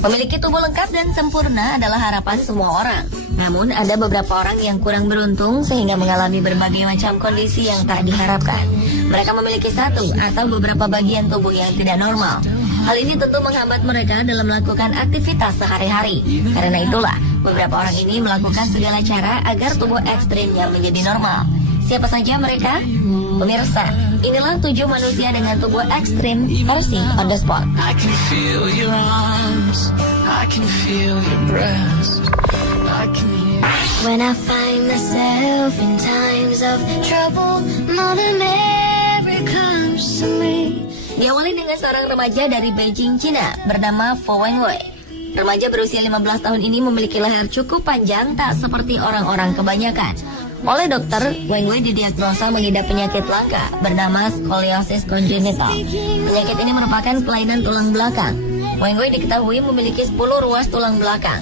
Memiliki tubuh lengkap dan sempurna adalah harapan semua orang. Namun ada beberapa orang yang kurang beruntung sehingga mengalami berbagai macam kondisi yang tak diharapkan. Mereka memiliki satu atau beberapa bagian tubuh yang tidak normal. Hal ini tentu menghambat mereka dalam melakukan aktivitas sehari-hari. Karena itulah, beberapa orang ini melakukan segala cara agar tubuh ekstrimnya menjadi normal. Siapa saja mereka? Pemirsa, inilah 7 manusia dengan tubuh ekstrim versi On The Spot. I can feel your arms, I can feel your breast, I can hear. When I find myself in times of trouble, Mother Mary comes to me. Diawali dengan seorang remaja dari Beijing, Cina, bernama Fo Wenwei. Remaja berusia 15 tahun ini memiliki leher cukup panjang, tak seperti orang-orang kebanyakan. Oleh dokter, Wenwei didiagnosa mengidap penyakit langka bernama skoliosis congenital. Penyakit ini merupakan kelainan tulang belakang. Wenwei diketahui memiliki 10 ruas tulang belakang.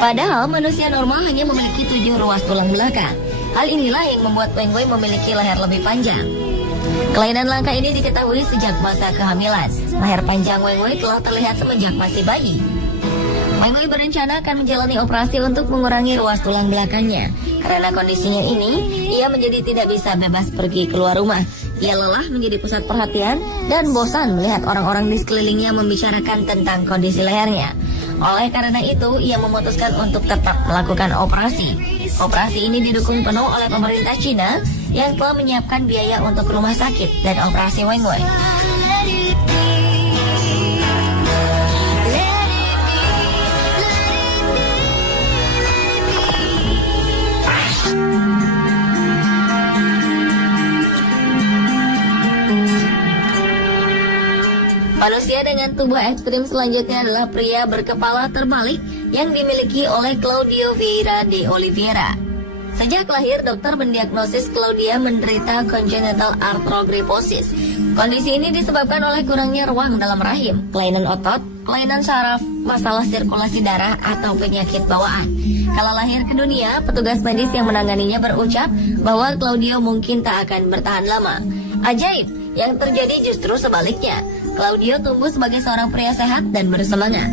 Padahal manusia normal hanya memiliki 7 ruas tulang belakang. Hal inilah yang membuat Wenwei memiliki leher lebih panjang. Kelainan langka ini diketahui sejak masa kehamilan. Leher panjang Wenwei telah terlihat semenjak masih bayi. Wenwei berencana akan menjalani operasi untuk mengurangi ruas tulang belakangnya. Karena kondisinya ini, ia menjadi tidak bisa bebas pergi keluar rumah. Ia lelah menjadi pusat perhatian dan bosan melihat orang-orang di sekelilingnya membicarakan tentang kondisi lehernya. Oleh karena itu, ia memutuskan untuk tetap melakukan operasi. Operasi ini didukung penuh oleh pemerintah Cina yang telah menyiapkan biaya untuk rumah sakit dan operasi Wenwei. Manusia dengan tubuh ekstrim selanjutnya adalah pria berkepala terbalik yang dimiliki oleh Claudio Vieira de Oliveira. Sejak lahir, dokter mendiagnosis Claudia menderita congenital arthrogryposis. Kondisi ini disebabkan oleh kurangnya ruang dalam rahim, kelainan otot, kelainan saraf, masalah sirkulasi darah, atau penyakit bawaan. Kala lahir ke dunia, petugas medis yang menanganinya berucap bahwa Claudio mungkin tak akan bertahan lama. Ajaib, yang terjadi justru sebaliknya. Claudio tumbuh sebagai seorang pria sehat dan bersemangat.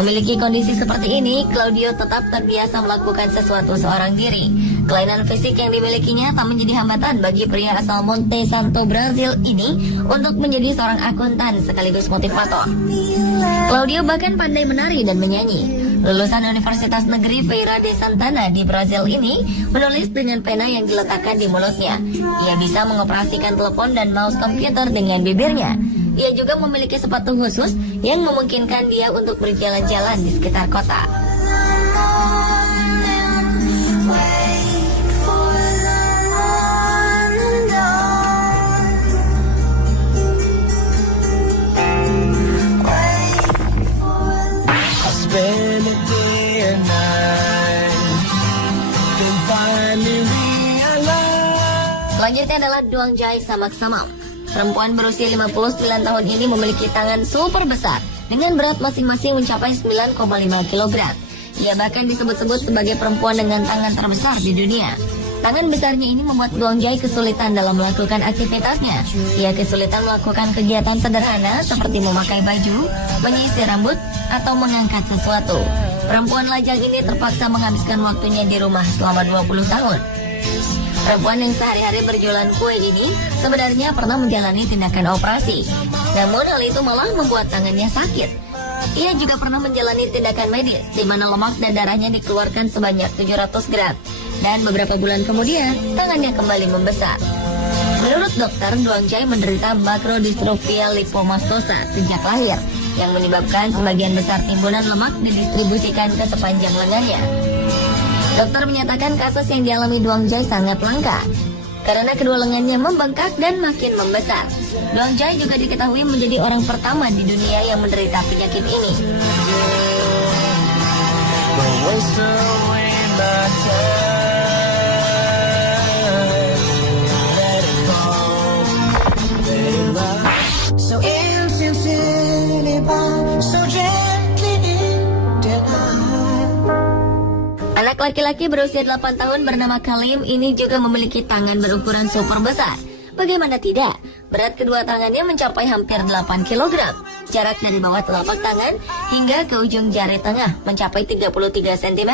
Memiliki kondisi seperti ini, Claudio tetap terbiasa melakukan sesuatu seorang diri. Kelainan fisik yang dimilikinya tak menjadi hambatan bagi pria asal Monte Santo, Brazil ini untuk menjadi seorang akuntan sekaligus motivator. Claudio bahkan pandai menari dan menyanyi. Lulusan Universitas Negeri Feira de Santana di Brazil ini menulis dengan pena yang diletakkan di mulutnya. Ia bisa mengoperasikan telepon dan mouse komputer dengan bibirnya. Ia juga memiliki sepatu khusus yang memungkinkan dia untuk berjalan-jalan di sekitar kota. Selanjutnya adalah Duang Jai Samak Samam. Perempuan berusia 59 tahun ini memiliki tangan super besar dengan berat masing-masing mencapai 9,5 kg. Ia bahkan disebut-sebut sebagai perempuan dengan tangan terbesar di dunia. Tangan besarnya ini membuat Duang Jai kesulitan dalam melakukan aktivitasnya. Ia kesulitan melakukan kegiatan sederhana seperti memakai baju, menyisir rambut, atau mengangkat sesuatu. Perempuan lajang ini terpaksa menghabiskan waktunya di rumah selama 20 tahun. Perempuan yang sehari-hari berjualan kue ini sebenarnya pernah menjalani tindakan operasi. Namun hal itu malah membuat tangannya sakit. Ia juga pernah menjalani tindakan medis di mana lemak dan darahnya dikeluarkan sebanyak 700 gram. Dan beberapa bulan kemudian, tangannya kembali membesar. Menurut dokter, Duang Jai menderita makrodystrophia lipomastosa sejak lahir, yang menyebabkan sebagian besar timbunan lemak didistribusikan ke sepanjang lengannya. Dokter menyatakan kasus yang dialami Duang Jai sangat langka karena kedua lengannya membengkak dan makin membesar. Duang Jai juga diketahui menjadi orang pertama di dunia yang menderita penyakit ini. Anak laki-laki berusia 8 tahun bernama Kalim ini juga memiliki tangan berukuran super besar. Bagaimana tidak? Berat kedua tangannya mencapai hampir 8 kg. Jarak dari bawah telapak tangan hingga ke ujung jari tengah mencapai 33 cm.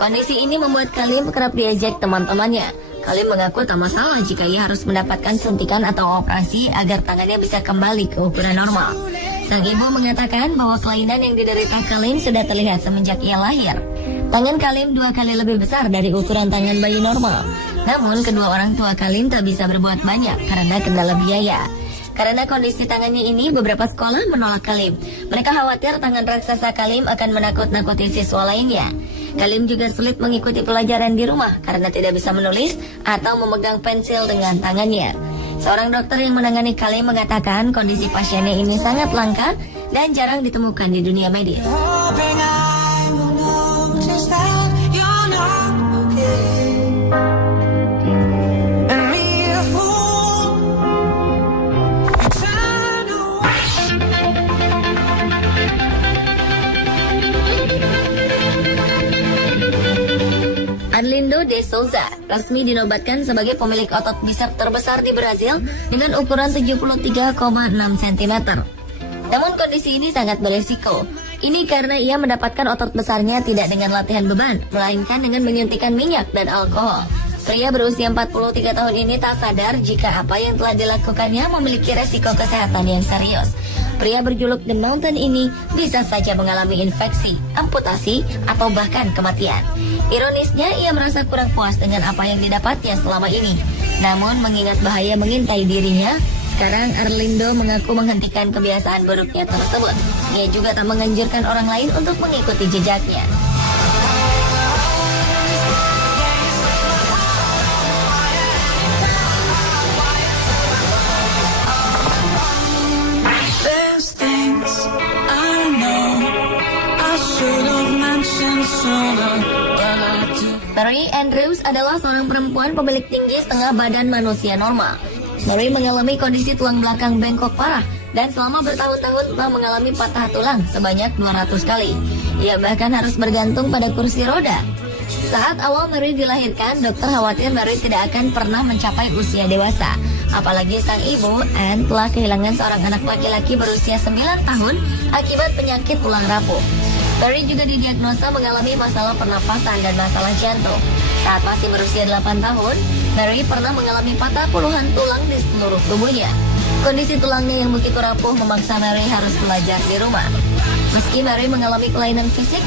Kondisi ini membuat Kalim kerap diejek teman-temannya. Kalim mengaku tak masalah jika ia harus mendapatkan suntikan atau operasi agar tangannya bisa kembali ke ukuran normal. Sang ibu mengatakan bahwa kelainan yang diderita Kalim sudah terlihat semenjak ia lahir. Tangan Kalim 2 kali lebih besar dari ukuran tangan bayi normal. Namun kedua orang tua Kalim tak bisa berbuat banyak karena kendala biaya. Karena kondisi tangannya ini, beberapa sekolah menolak Kalim. Mereka khawatir tangan raksasa Kalim akan menakut-nakuti siswa lainnya. Kalim juga sulit mengikuti pelajaran di rumah karena tidak bisa menulis atau memegang pensil dengan tangannya. Seorang dokter yang menangani Kalim mengatakan kondisi pasiennya ini sangat langka dan jarang ditemukan di dunia medis. Arlindo de Souza resmi dinobatkan sebagai pemilik otot bisep terbesar di Brazil dengan ukuran 73,6 cm. Namun kondisi ini sangat beresiko. Ini karena ia mendapatkan otot besarnya tidak dengan latihan beban, melainkan dengan menyuntikkan minyak dan alkohol. Pria berusia 43 tahun ini tak sadar jika apa yang telah dilakukannya memiliki resiko kesehatan yang serius. Pria berjuluk The Mountain ini bisa saja mengalami infeksi, amputasi, atau bahkan kematian. Ironisnya, ia merasa kurang puas dengan apa yang didapatnya selama ini. Namun, mengingat bahaya mengintai dirinya, sekarang Arlindo mengaku menghentikan kebiasaan buruknya tersebut. Ia juga tak menganjurkan orang lain untuk mengikuti jejaknya. Mary Andrews adalah seorang perempuan pemilik tinggi setengah badan manusia normal. Mary mengalami kondisi tulang belakang bengkok parah dan selama bertahun-tahun telah mengalami patah tulang sebanyak 200 kali. Ia bahkan harus bergantung pada kursi roda. Saat awal Mary dilahirkan, dokter khawatir Mary tidak akan pernah mencapai usia dewasa. Apalagi sang ibu, Anne, telah kehilangan seorang anak laki-laki berusia 9 tahun akibat penyakit tulang rapuh. Mary juga didiagnosa mengalami masalah pernafasan dan masalah jantung. Saat masih berusia 8 tahun, Mary pernah mengalami patah puluhan tulang di seluruh tubuhnya. Kondisi tulangnya yang begitu rapuh memaksa Mary harus belajar di rumah. Meski Mary mengalami kelainan fisik,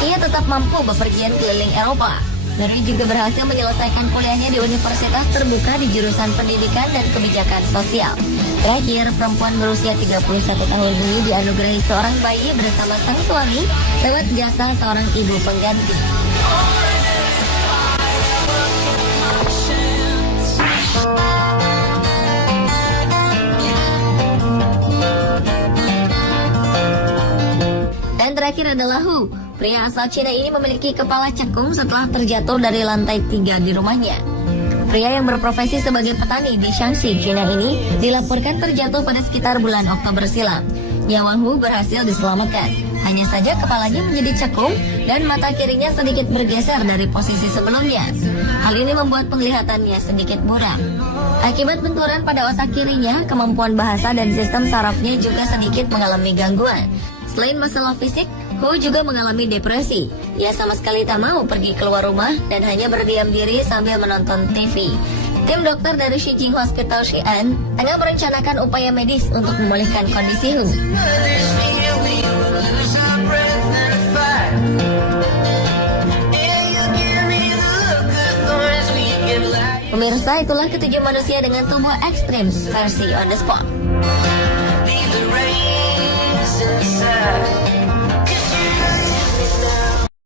ia tetap mampu bepergian keliling Eropa. Mary juga berhasil menyelesaikan kuliahnya di universitas terbuka di jurusan pendidikan dan kebijakan sosial. Terakhir, perempuan berusia 31 tahun ini dianugerahi seorang bayi bersama sang suami lewat jasa seorang ibu pengganti. Dan terakhir adalah Hu. Pria asal Cina ini memiliki kepala cekung setelah terjatuh dari lantai 3 di rumahnya. Pria yang berprofesi sebagai petani di Shaanxi, Cina ini dilaporkan terjatuh pada sekitar bulan Oktober silam. Nyawa Hu berhasil diselamatkan. Hanya saja kepalanya menjadi cekung dan mata kirinya sedikit bergeser dari posisi sebelumnya. Hal ini membuat penglihatannya sedikit buram. Akibat benturan pada otak kirinya, kemampuan bahasa dan sistem sarafnya juga sedikit mengalami gangguan. Selain masalah fisik, Hu juga mengalami depresi. Ia sama sekali tak mau pergi keluar rumah dan hanya berdiam diri sambil menonton TV. Tim dokter dari Shijing Hospital Xi'an tengah merencanakan upaya medis untuk memulihkan kondisi Hu. Pemirsa, itulah ketujuh manusia dengan tubuh ekstrim versi On The Spot.